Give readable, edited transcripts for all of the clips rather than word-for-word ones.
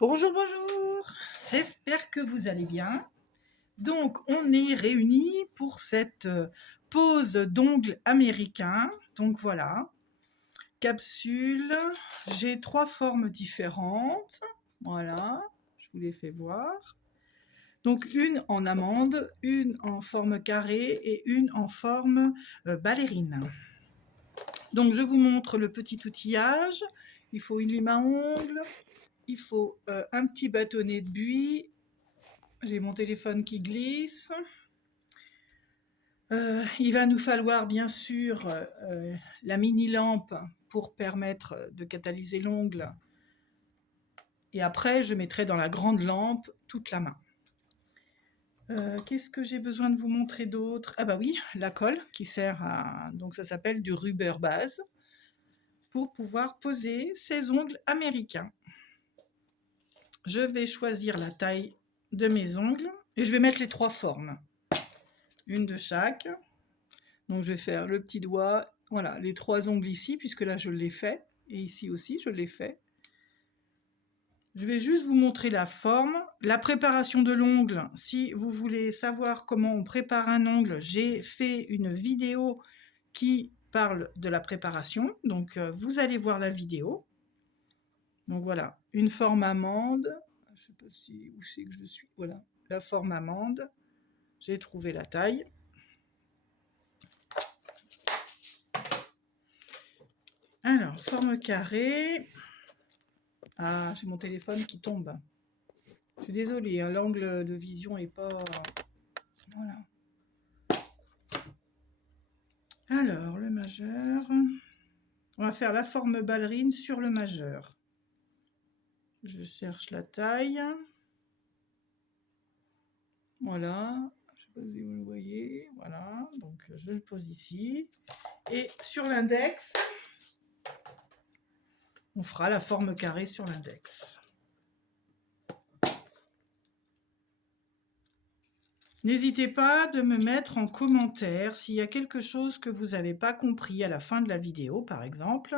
Bonjour, bonjour. J'espère que vous allez bien. Donc, on est réunis pour cette pose d'ongles américain. Donc voilà, capsule. J'ai 3 formes différentes. Voilà, je vous les fais voir. Donc une en amande, une en forme carrée et une en forme ballerine. Donc je vous montre le petit outillage. Il faut une lime à ongles, il faut un petit bâtonnet de buis. J'ai mon téléphone qui glisse. Il va nous falloir bien sûr la mini lampe pour permettre de catalyser l'ongle. Et après, je mettrai dans la grande lampe toute la main. Qu'est-ce que j'ai besoin de vous montrer d'autre? Ah bah oui, la colle qui sert à... Donc ça s'appelle du rubber base pour pouvoir poser ces ongles américains. Je vais choisir la taille de mes ongles et je vais mettre les 3 formes. Une de chaque. Donc je vais faire le petit doigt, voilà, les 3 ongles ici, puisque là je l'ai fait, et ici aussi je l'ai fait. Je vais juste vous montrer la forme. La préparation de l'ongle, si vous voulez savoir comment on prépare un ongle, j'ai fait une vidéo qui parle de la préparation, donc vous allez voir la vidéo. Donc voilà, une forme amande, je ne sais pas si, où c'est que je suis, voilà, la forme amande, j'ai trouvé la taille. Alors, forme carrée. Ah, j'ai mon téléphone qui tombe. Je suis désolée, hein, l'angle de vision est pas... Voilà. Alors, le majeur. On va faire la forme ballerine sur le majeur. Je cherche la taille. Voilà. Je ne sais pas si vous le voyez. Voilà. Donc, je le pose ici. Et sur l'index, on fera la forme carrée sur l'index. N'hésitez pas de me mettre en commentaire s'il y a quelque chose que vous n'avez pas compris à la fin de la vidéo, par exemple.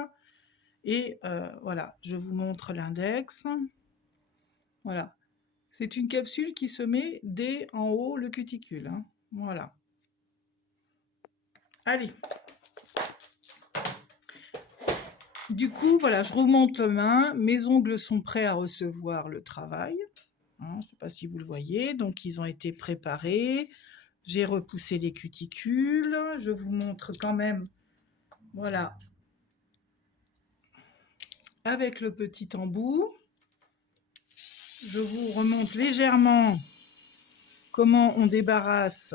Et voilà, je vous montre l'index. Voilà. C'est une capsule qui se met dès en haut le cuticule. Hein. Voilà. Allez. Du coup, voilà, je remonte la main. Mes ongles sont prêts à recevoir le travail. Hein, je ne sais pas si vous le voyez. Donc, ils ont été préparés. J'ai repoussé les cuticules. Je vous montre quand même, voilà, avec le petit embout. Je vous remonte légèrement comment on débarrasse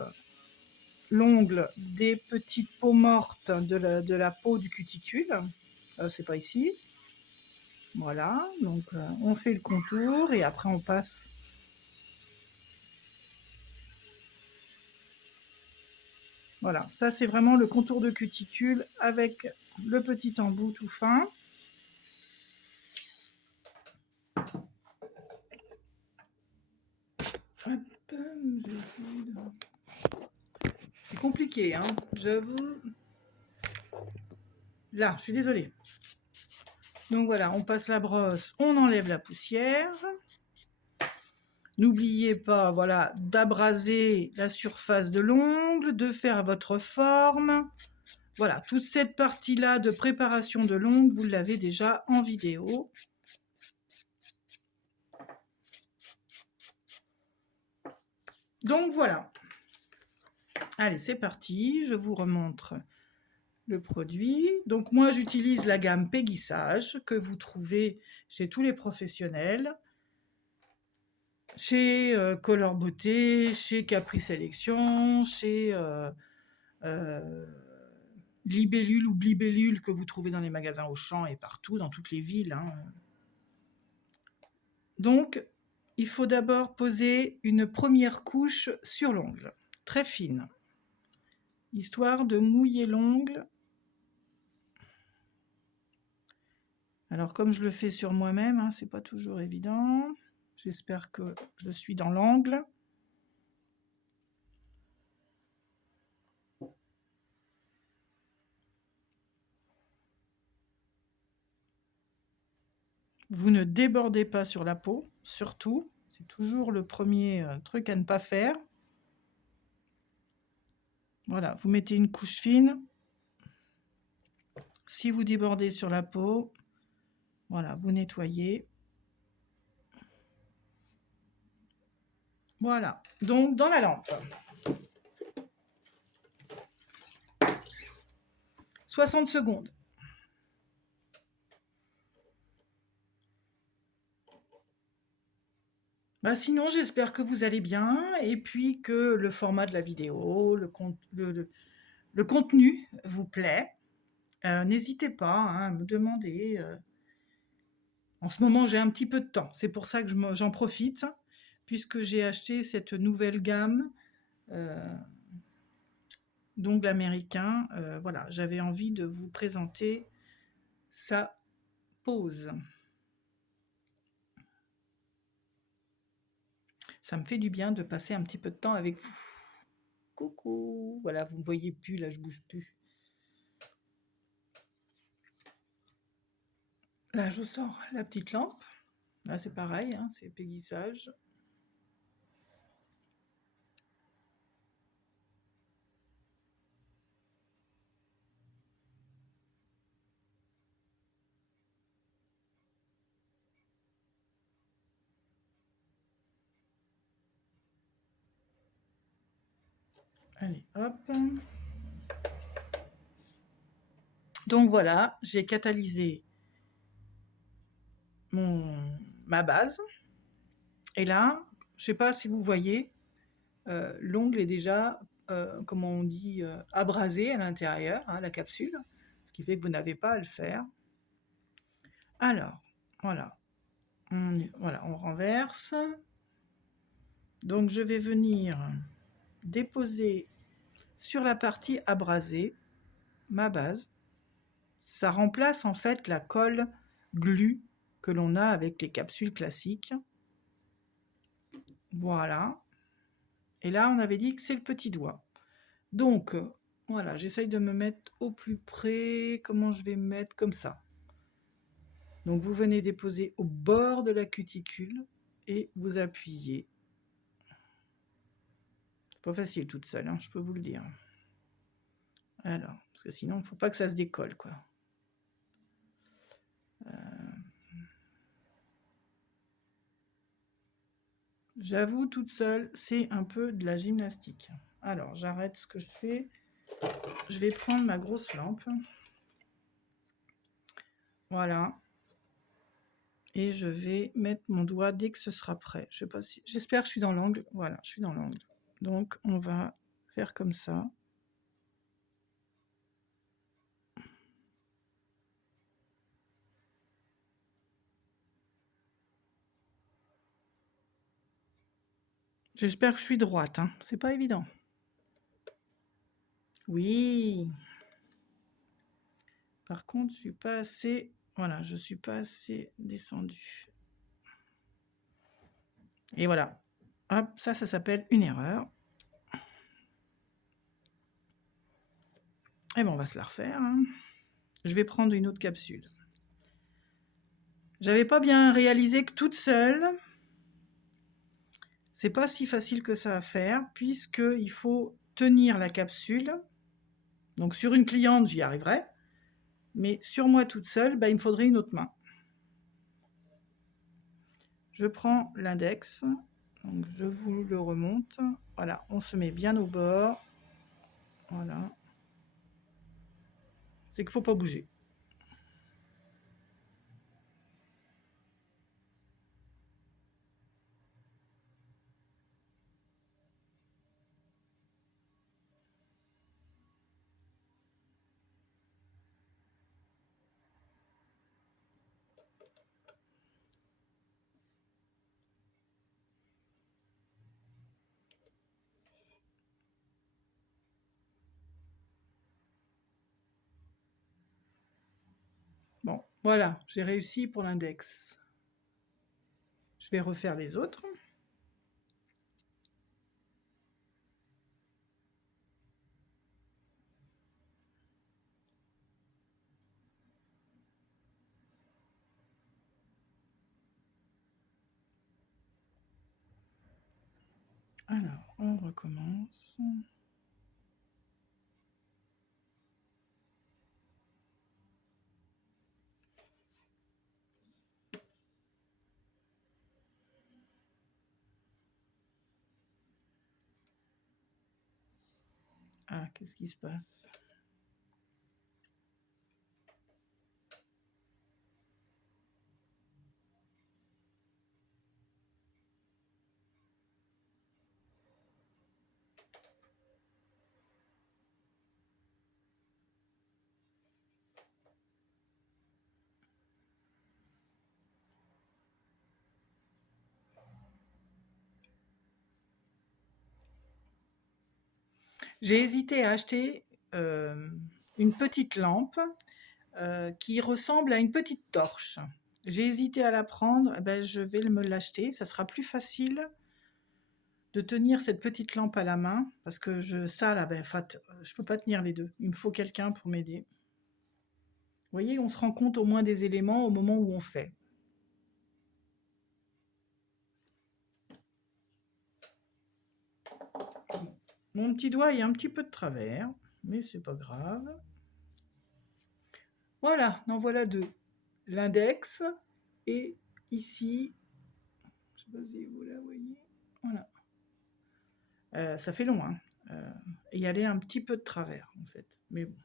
l'ongle des petites peaux mortes de la peau du cuticule. C'est pas ici. Voilà, donc on fait le contour et après on passe. Voilà, ça c'est vraiment le contour de cuticule avec le petit embout tout fin. Hop, je vais essayer de... C'est compliqué, hein, j'avoue. Là, je suis désolée. Donc voilà, on passe la brosse, on enlève la poussière. N'oubliez pas, voilà, d'abraser la surface de l'ongle, de faire votre forme. Voilà, toute cette partie-là de préparation de l'ongle, vous l'avez déjà en vidéo. Donc voilà. Allez, c'est parti, je vous remontre le produit. Donc moi, j'utilise la gamme Péguissage que vous trouvez chez tous les professionnels. Chez Color Beauté, chez Capri Sélection, chez Libellule ou Blibellule que vous trouvez dans les magasins Auchan et partout, dans toutes les villes. Hein. Donc, il faut d'abord poser une première couche sur l'ongle, très fine, histoire de mouiller l'ongle. Alors, comme je le fais sur moi-même, hein, c'est pas toujours évident. J'espère que je suis dans l'angle. Vous ne débordez pas sur la peau, surtout. C'est toujours le premier truc à ne pas faire. Voilà, vous mettez une couche fine. Si vous débordez sur la peau, voilà, vous nettoyez. Voilà, donc dans la lampe. 60 secondes. Bah sinon, j'espère que vous allez bien et puis que le format de la vidéo, le contenu vous plaît. N'hésitez pas hein, à me demander. En ce moment, j'ai un petit peu de temps. C'est pour ça que j'en profite, puisque j'ai acheté cette nouvelle gamme d'ongles américains. Voilà, j'avais envie de vous présenter sa pose. Ça me fait du bien de passer un petit peu de temps avec vous. Coucou. Voilà, vous ne me voyez plus, là, je bouge plus. Là, je sors la petite lampe. Là, c'est pareil, hein, c'est péguissage. Allez, hop. Donc voilà, j'ai catalysé ma base. Et là, je ne sais pas si vous voyez, l'ongle est déjà, comment on dit, abrasé à l'intérieur, hein, la capsule, ce qui fait que vous n'avez pas à le faire. Alors, voilà, voilà, on renverse. Donc je vais venir déposer sur la partie abrasée ma base. Ça remplace en fait la colle glu que l'on a avec les capsules classiques. Voilà. Et là, on avait dit que c'est le petit doigt. Donc, voilà, j'essaye de me mettre au plus près. Comment je vais me mettre? Comme ça. Donc, vous venez déposer au bord de la cuticule et vous appuyez. C'est pas facile toute seule, hein, je peux vous le dire. Alors, parce que sinon, il ne faut pas que ça se décolle, quoi. J'avoue, toute seule, c'est un peu de la gymnastique. Alors, j'arrête ce que je fais. Je vais prendre ma grosse lampe. Voilà. Et je vais mettre mon doigt dès que ce sera prêt. Je sais pas si... J'espère que je suis dans l'angle. Voilà, je suis dans l'angle. Donc, on va faire comme ça. J'espère que je suis droite, hein. C'est pas évident. Oui. Par contre, je suis pas assez... Voilà, je suis pas assez descendue. Et voilà. Hop, ça s'appelle une erreur. Et bon, on va se la refaire, hein. Je vais prendre une autre capsule. J'avais pas bien réalisé que toute seule, c'est pas si facile que ça à faire, puisqu'il faut tenir la capsule. Donc sur une cliente, j'y arriverai. Mais sur moi toute seule, bah, il me faudrait une autre main. Je prends l'index, donc je vous le remonte. Voilà, on se met bien au bord. Voilà. C'est qu'il ne faut pas bouger. Bon, voilà, j'ai réussi pour l'index. Je vais refaire les autres. Alors, on recommence. Ah, qu'est-ce qui se passe? J'ai hésité à acheter une petite lampe qui ressemble à une petite torche. J'ai hésité à la prendre, eh ben, je vais me l'acheter. Ça sera plus facile de tenir cette petite lampe à la main parce que ça là, ben, je peux pas tenir les deux. Il me faut quelqu'un pour m'aider. Vous voyez, on se rend compte au moins des éléments au moment où on fait. Mon petit doigt est un petit peu de travers, mais c'est pas grave. Voilà, en voilà deux. L'index et ici, je sais pas si vous la voyez, voilà. Ça fait long, hein. Et elle est un petit peu de travers, en fait. Mais bon.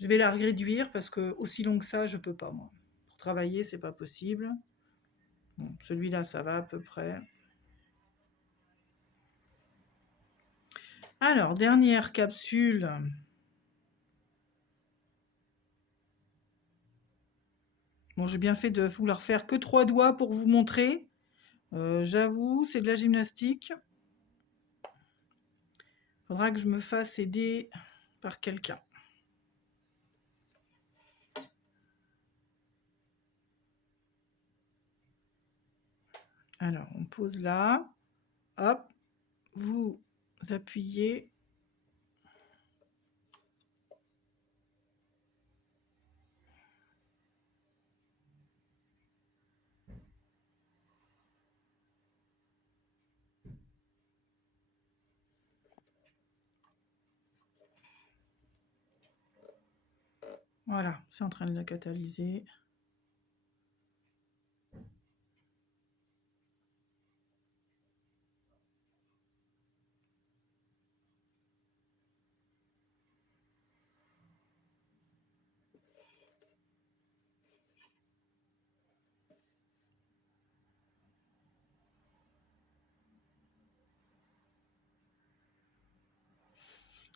Je vais la réduire parce que aussi long que ça, je peux pas, moi. Pour travailler, c'est pas possible. Bon, celui-là, ça va à peu près. Alors, dernière capsule. Bon, j'ai bien fait de vouloir faire que 3 doigts pour vous montrer. J'avoue, c'est de la gymnastique. Faudra que je me fasse aider par quelqu'un. Alors, on pose là. Hop. Vous appuyez. Voilà, c'est en train de la catalyser.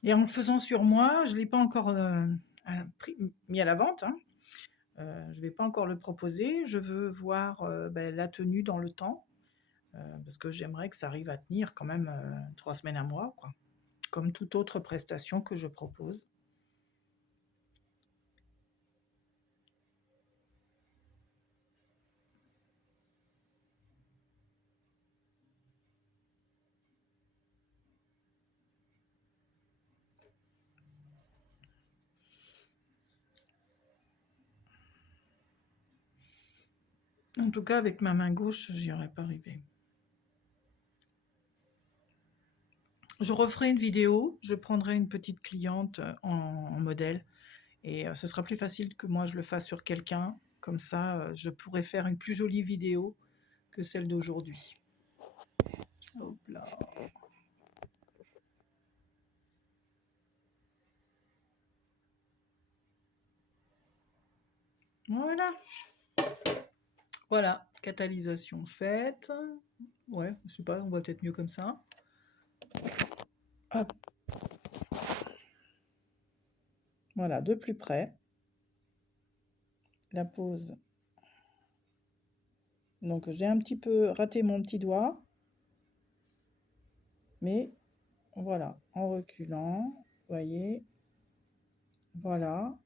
Et en le faisant sur moi, je ne l'ai pas encore mis à la vente, hein. Je ne vais pas encore le proposer. Je veux voir la tenue dans le temps, parce que j'aimerais que ça arrive à tenir quand même 3 semaines à mois, quoi, comme toute autre prestation que je propose. En tout cas, avec ma main gauche, j'y aurais pas arrivé. Je referai une vidéo, je prendrai une petite cliente en modèle et ce sera plus facile que moi je le fasse sur quelqu'un. Comme ça, je pourrai faire une plus jolie vidéo que celle d'aujourd'hui. Hop là. Voilà. Voilà, catalysation faite. Ouais, je sais pas, on va peut-être mieux comme ça. Hop. Voilà, de plus près. La pose. Donc j'ai un petit peu raté mon petit doigt. Mais voilà, en reculant, vous voyez. Voilà.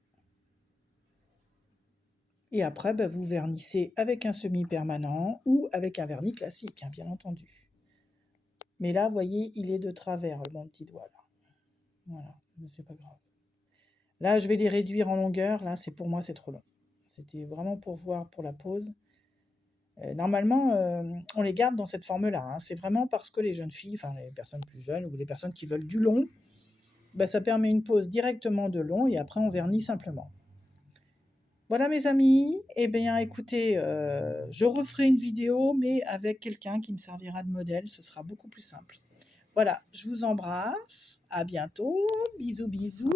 Et après, vous vernissez avec un semi-permanent ou avec un vernis classique, hein, bien entendu. Mais là, vous voyez, il est de travers, mon petit doigt. Là. Voilà, mais c'est pas grave. Là, je vais les réduire en longueur. Là, pour moi, c'est trop long. C'était vraiment pour voir pour la pose. Normalement, on les garde dans cette forme-là, hein. C'est vraiment parce que les jeunes filles, enfin les personnes plus jeunes ou les personnes qui veulent du long, bah, ça permet une pose directement de long et après on vernit simplement. Voilà mes amis, eh bien écoutez, je referai une vidéo mais avec quelqu'un qui me servira de modèle, ce sera beaucoup plus simple. Voilà, je vous embrasse, à bientôt, bisous bisous.